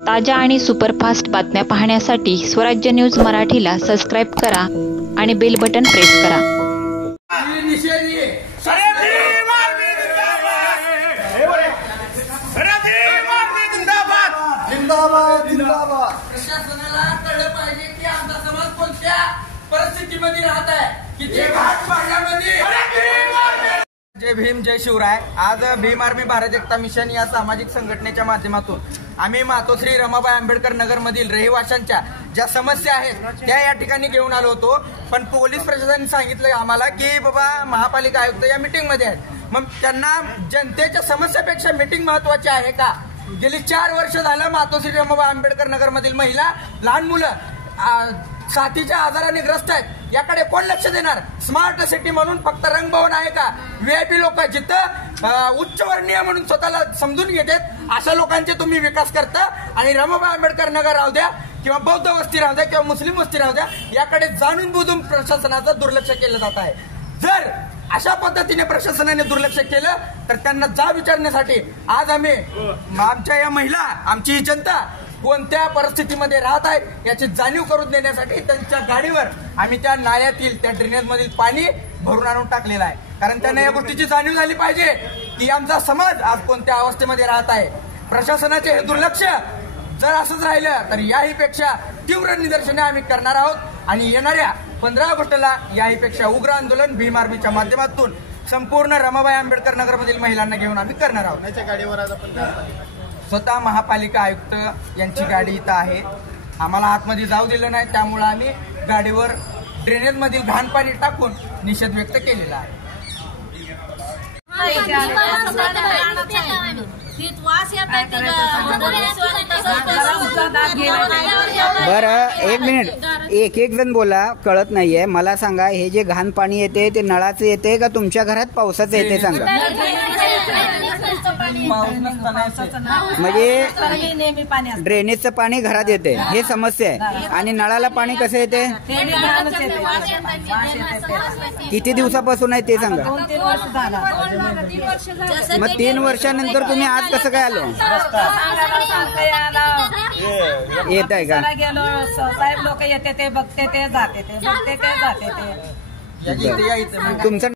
ताज्या आणि सुपरफास्ट बातम्या पाहण्यासाठी स्वराज्य न्यूज मराठीला सबस्क्राईब करा आणि बेल बटन प्रेस करा। प्रशासनाला कळलं पाहिजे की आमचा समाज कोणत्या परिस्थितीमध्ये राहत आहे, किती घाट पाडल्यामध्ये। जय भीम जय शिवराय। आज भीम आर्मी भारत एकता मिशन या सामाजिक संघटनेच्या माध्यमातून आम्ही मातोश्री रमाबाई आंबेडकर नगर मधील रहिवाशांच्या ज्या समस्या आहेत त्या या ठिकाणी घेऊन आलो होतो। पण पोलीस प्रशासनाने सांगितलं आम्हाला की बाबा महापालिका आयुक्त या मीटिंग मध्ये आहेत। मग त्यांना जनतेच्या समस्यापेक्षा मीटिंग महत्वाची आहे का? गेली 4 वर्ष झालं मातोश्री रमाबाई आंबेडकर नगर मधील महिला, लहान मुलं साथीच्या आजाराने ग्रस्त आहेत, याकडे कोण लक्ष देणार? स्मार्ट सिटी म्हणून फक्त रंगभवन आहे का? व्हीआयपी लोक जिथं उच्चवर्णीय म्हणून स्वतःला समजून घेतात अशा लोकांचे तुम्ही विकास करता आणि रमाबाई आंबेडकर नगर राहू द्या किंवा बौद्ध वस्ती राहू द्या किंवा मुस्लिम वस्ती राहू द्या, याकडे जाणून बुजून प्रशासनाचं दुर्लक्ष केलं जात आहे। जर अशा पद्धतीने प्रशासनाने दुर्लक्ष केलं तर त्यांना जा विचारण्यासाठी आज आम्ही आमच्या या महिला, आमची ही जनता कोणत्या परिस्थितीमध्ये राहत आहे याची जाणीव करून देण्यासाठी त्यांच्या गाडीवर आम्ही त्या नाल्यातील त्या ड्रेनेज मधील पाणी भरून आणून टाकलेलं आहे। कारण त्यांना या गोष्टीची जाणीव झाली पाहिजे की आमचा समाज आज कोणत्या अवस्थेमध्ये राहत आहे। प्रशासनाचे हे दुर्लक्ष जर असंच राहिलं तर याहीपेक्षा तीव्र निदर्शने आम्ही करणार आहोत आणि येणाऱ्या 15 ऑगस्टला याहीपेक्षा उग्र आंदोलन भीम आर्मीच्या माध्यमातून संपूर्ण रमाबाई आंबेडकर नगर मधील महिलांना घेऊन आम्ही करणार आहोत। गाडीवर आज आपण स्वतः महापालिका आयुक्त यांची गाडी इथं आहे, आम्हाला आतमध्ये जाऊ दिलं नाही, त्यामुळे आम्ही गाडीवर ड्रेनेज मधील घाण पाणी टाकून निषेध व्यक्त केलेला आहे। बरं, 1 मिनिट, एक जण बोला, कळत नाहीये मला। सांगा, हे जे घाण पाणी येते ते नळाचं येते का तुमच्या घरात पावसाचं येते? सांगा। म्हणजे ड्रेनेजचं पाणी घरात येते हे समस्या आहे आणि नळाला पाणी कसं येते? किती दिवसापासून आहे ते सांगा। मग 3 वर्षानंतर तुम्ही आज कसं काय आलो? येत आहे का? साहेब लोक येते ते बघते ते जाते ते बघते ते जाते ते तुमचं